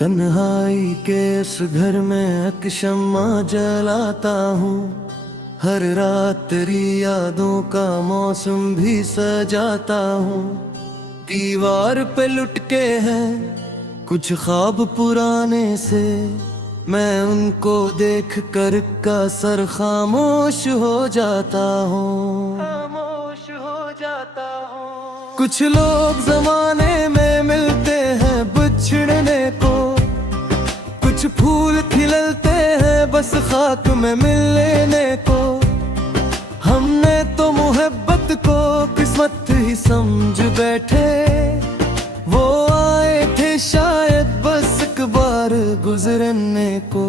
तन्हाई के इस घर में एक शम्मा जलाता हूँ। हर रात तेरी यादों का मौसम भी सजाता हूँ। दीवार पे लुटके हैं कुछ ख्वाब पुराने से, मैं उनको देख कर का सर खामोश हो जाता हूँ। खामोश हो जाता हूँ। कुछ लोग जमाने में मिलते हैं बिछड़ने को, कुछ फूल खिलते हैं बस खाक में मिलने को। हमने तो मोहब्बत को किस्मत ही समझ बैठे, वो आए थे शायद बस एक बार गुजरने को।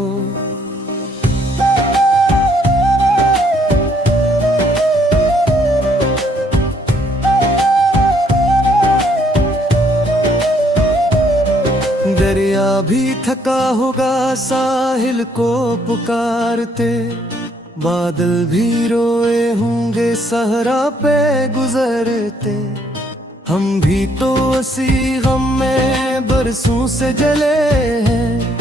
दरिया भी थका होगा साहिल को पुकारते, बादल भी रोए होंगे सहरा पे गुजरते। हम भी तो उसी गम में बरसों से जले हैं,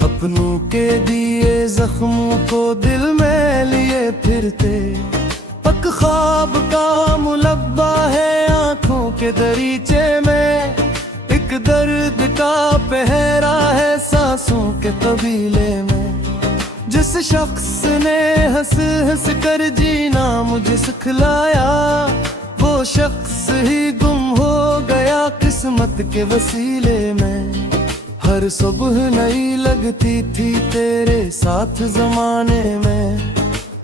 अपनों के दिए जख्मों को दिल में लिए फिरते। पक ख्वाब का मुलब्बा है आंखों के दरीचे में, एक दर्द का पहरा है सांसों के कबीले में। जिस शख्स ने हंस हंस कर जीना मुझे सिखलाया, वो शख्स ही गुम हो गया किस्मत के वसीले में। हर सुबह नई लगती थी तेरे साथ जमाने में,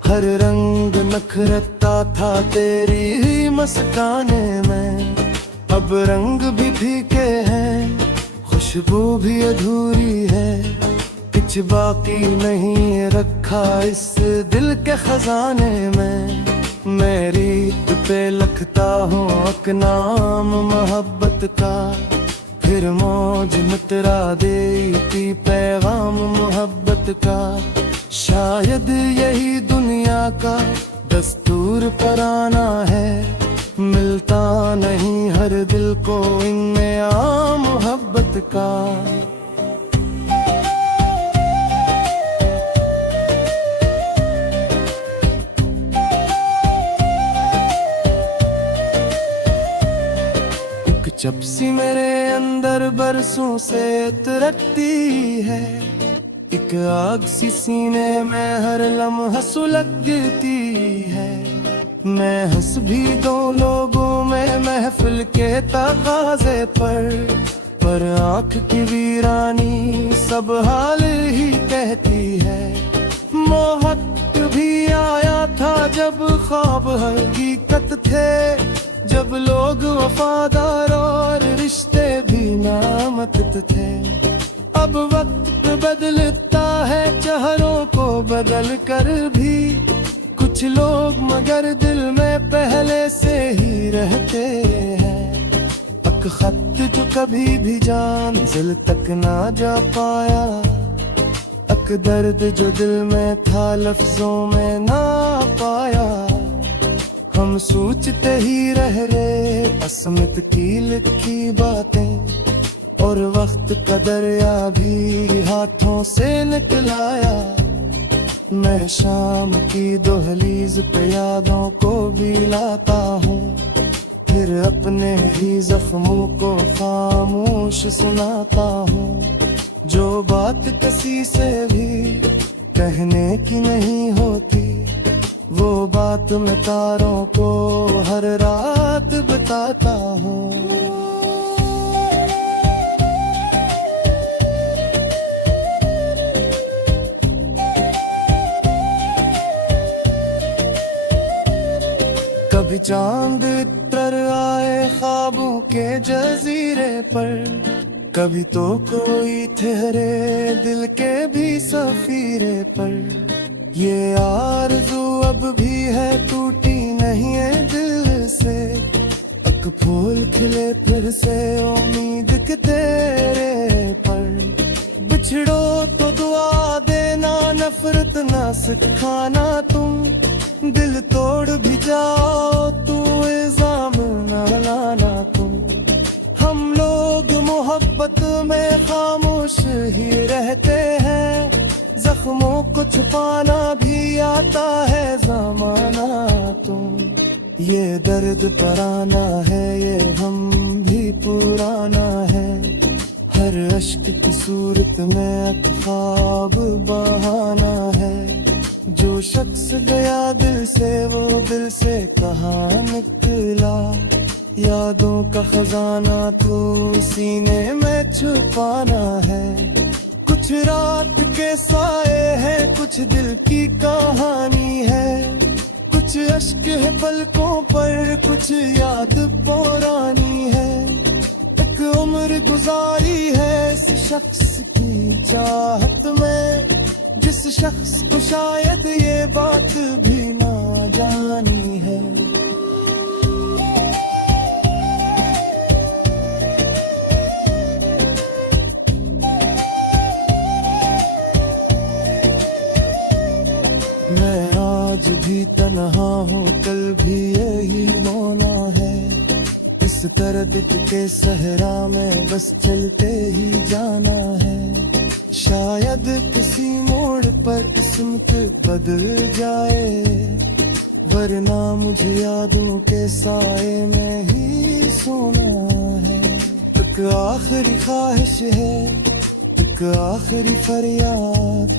हर रंग नखरता था तेरी ही मस्काने में। अब रंग भी फीके हैं, खुशबू भी अधूरी है, कुछ बाकी नहीं रखा इस दिल के खजाने में। मैं रीत पे लिखता हूँ एक नाम मोहब्बत का, फिर मौज मितरा देती पैगाम मोहब्बत का। शायद यही दुनिया का दस्तूर पराना है, मिलता नहीं हर दिल को इनमें आ मोहब्बत का। जब सी मेरे अंदर बरसों से तरकती है, एक आग सी सीने में हर लम्हा सुलगती है। मैं हंस भी दो लोगों में महफिल के तकाज़े पर आँख की वीरानी सब हाल ही कहती है। मोहब्बत भी आया था जब ख्वाब हकीकत थे, जब लोग वफादार और रिश्ते भी नामकद थे। अब वक्त बदलता है चेहरों को बदल कर भी, कुछ लोग मगर दिल में पहले से ही रहते हैं। अक खत जो कभी भी मंजिल तक ना जा पाया, अक दर्द जो दिल में था लफ्जों में ना पाया। हम सोचते ही रह रहे असमत की लिखी बातें, और वक्त का दरिया भी हाथों से निकलाया। मैं शाम की दहलीज पे यादों को भी लाता हूँ, फिर अपने ही जख्मों को खामोश सुनाता हूँ। जो बात किसी से भी कहने की नहीं होती, वो बात मैं तारों को हर रात बताता हूँ। कभी चांद इतर आए ख्वाबों के जजीरे पर, कभी तो कोई ठहरे दिल के भी सफीरे पर। ये आरज़ू अब भी है टूटी नहीं है दिल से, एक फूल खिले फिर से उम्मीद के तेरे पर। बिछड़ो तो दुआ देना नफरत ना सिखाना तुम, दिल तोड़ भी जाओ तू इल्जाम ना लाना तुम। हम लोग मोहब्बत में खामोश छुपाना भी आता है जमाना। तुम ये दर्द पराना है, ये हम भी पुराना है। हर अश्क की सूरत में ख्वाब बहाना है। जो शख्स गया दिल से वो दिल से कहाँ निकला। यादों का खजाना तो सीने में छुपाना है। कुछ रात के साए हैं, कुछ दिल की कहानी है। कुछ अश्क है पलकों पर, कुछ याद पुरानी है। एक उम्र गुजारी है इस शख्स की चाहत में, जिस शख्स को शायद ये बात भी ना जानी है। मैं आज भी तन्हा हूँ, कल भी यही होना है। इस तरद्दुद के सहरा में बस चलते ही जाना है। शायद किसी मोड़ पर किस्मत बदल जाए, वरना मुझे यादों के साए में ही सोना है। एक आखिरी ख्वाहिश है, एक आखिरी फरियाद,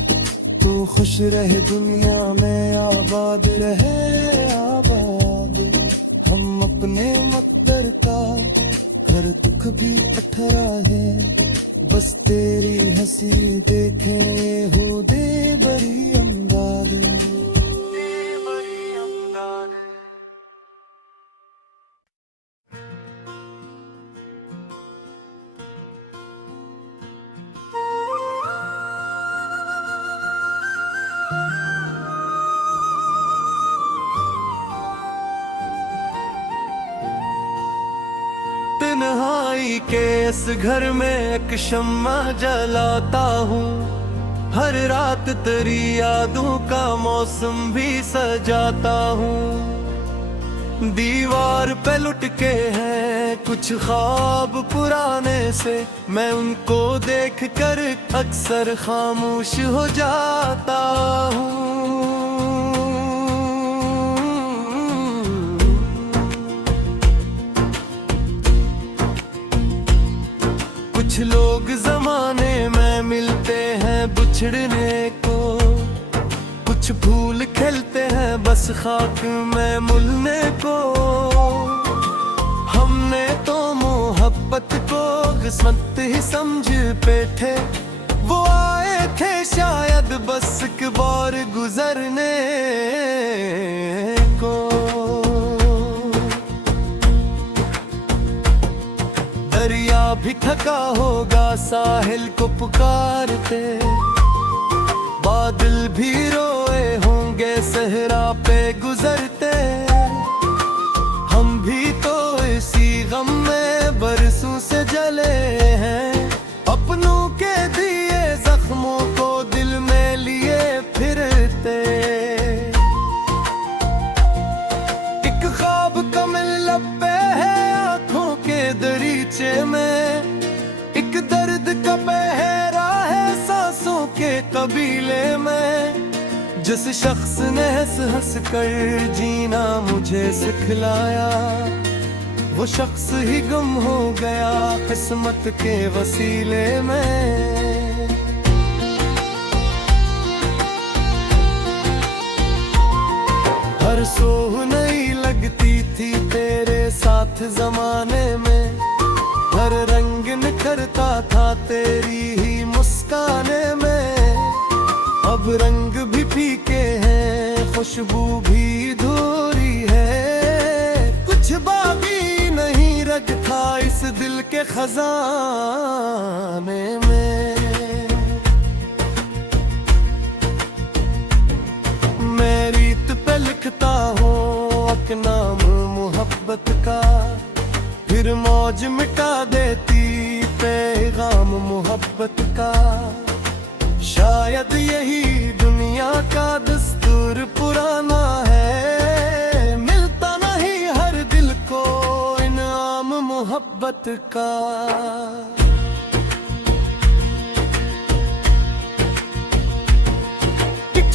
तू खुश रहे दुनिया में आबाद रहे आबाद। हम अपने मकदर का हर दुख भी अठरा है, बस तेरी हंसी देखें हो दे बड़ी अमदाद। तन्हाई के इस घर में एक शम्मा जलाता हूँ। हर रात तेरी यादों का मौसम भी सजाता हूँ। दीवार पे लुटके हैं कुछ ख्वाब पुराने से, मैं उनको देख कर अक्सर खामोश हो जाता हूँ। कुछ लोग जमाने में मिलते हैं बिछड़ने को, कुछ फूल खिलते हैं बस खाक में मुलने को। हमने तो मोहब्बत को किस्मत ही समझ बैठे, वो आए थे शायद बस एक बार गुजरने को। दरिया भी थका होगा साहिल को पुकारते, बादल भी रोए होंगे सहरा पे गुजरते। हम भी तो इसी गम में बरसों से जले हैं, अपनों के दिए जख्मों को दिल में लिए फिरते। एक ख्वाब कमिल लपे है आंखों के दरीचे में, एक दर्द का पहरा है सांसों के कबीले में। जिस शख्स ने हंस हंस कर जीना मुझे सिखलाया, वो शख्स ही गुम हो गया किस्मत के वसीले में। हर सोह नहीं लगती थी तेरे साथ जमाने में, हर रंग निखरता था तेरी ही मुस्काने में। अब रंग भी फीके हैं, खुशबू भी धूरी है, कुछ बाकी नहीं रखा इस दिल के खजाने में। मैं रीत पे लिखता हूँ एक नाम मोहब्बत का, फिर मौज मिटा देती पैगाम मोहब्बत का। शायद यही दुनिया का दस्तूर पुराना है, मिलता नहीं हर दिल को इनाम मोहब्बत का। एक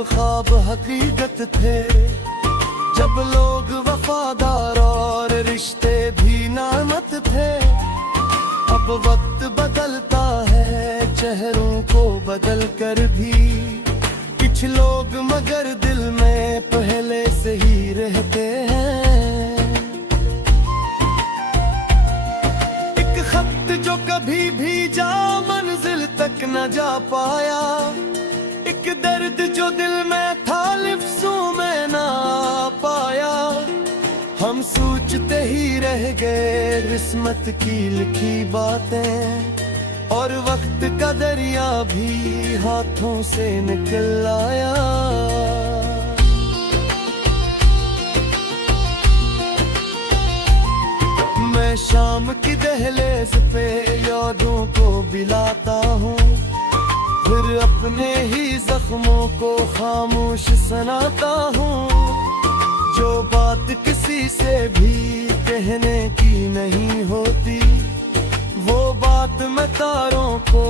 सब ख्वाब हकीकत थे, जब लोग वफादार और रिश्ते भी नामत थे। अब वक्त बदलता है चेहरों को बदल कर भी, कुछ लोग मगर दिल में पहले से ही रहते हैं। एक खत जो कभी भीजा मंजिल तक न जा पाया, एक दर्द जो दिल में था लिफ्ज़ों में ना पाया। हम सोचते ही रह गए किस्मत की लिखी बातें, और वक्त का दरिया भी हाथों से निकल आया। मैं शाम की दहलीज पे यादों को बिलाता हूँ, फिर अपने ही जख्मों को खामोश सुनाता हूँ। जो बात किसी से भी कहने की नहीं होती, वो बात मैं तारों को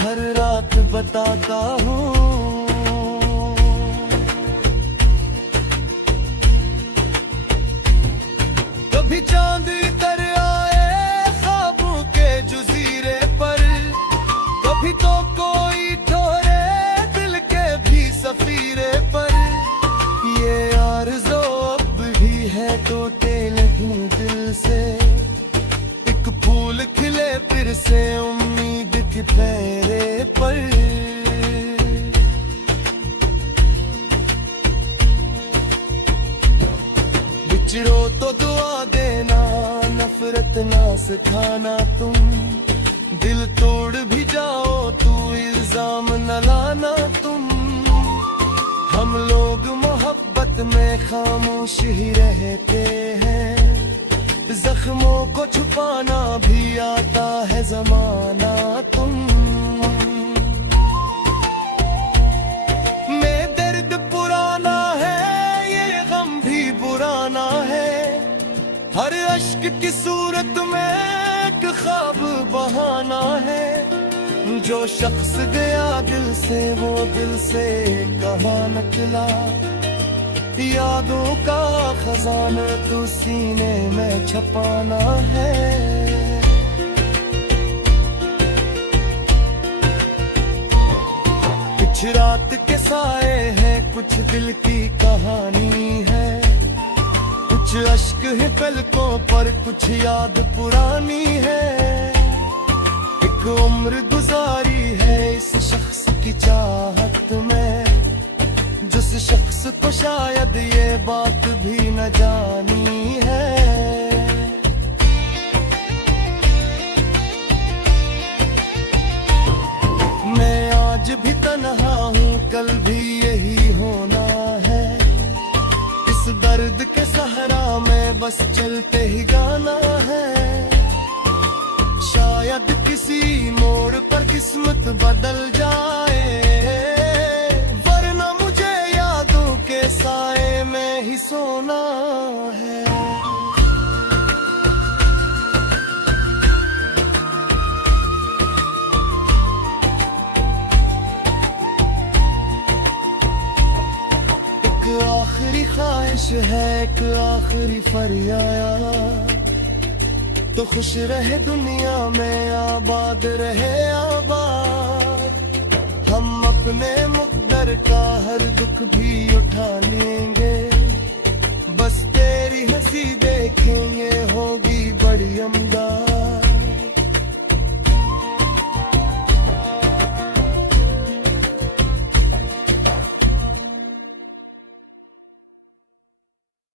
हर रात बताता हूँ। कभी चांद उतर आए ख्वाबों के जजीरे पर, कभी तो कोई ठोरे दिल के भी सफीरे पर। ये आरज़ू अब भी है टूटे नहीं दिल से, एक फूल खिले फिर से उम्मीद के पैरे पर। बिछड़ो तो दुआ देना, नफरत ना सिखाना तुम, दिल तोड़ भी जाओ तू इल्जाम न लाना तुम। हम लोग मोहब्बत में खामोश ही रहते हैं, जख्मों को छुपाना भी आता है जमाना तुम। में दर्द पुराना है, ये गम भी पुराना है, हर अश्क की सूरत में एक ख्वाब बहाना है। जो शख्स गया दिल से वो दिल से कहाँ निकला, यादों का खजाना तू सीने में छपाना है। कुछ रात के साए हैं, कुछ दिल की कहानी है, कुछ अश्क है पलकों पर, कुछ याद पुरानी है। एक उम्र गुजारी है इस शख्स की चाहत में, जिस शख्स को शायद ये बात भी न जानी है। मैं आज भी तन्हा हूँ, कल भी यही होना है, इस दर्द के सहारा में बस चलते ही गाना है। शायद किसी मोड़ पर किस्मत बदल जाए, वरना मुझे यादों के साए में ही सोना है। एक आखिरी ख्वाहिश है, एक आखिरी फरियाद, तो खुश रहे दुनिया में, आबाद रहे आबाद। हम अपने मुक़द्दर का हर दुख भी उठा लेंगे, बस तेरी हंसी देखेंगे होगी बड़ी अमदाद।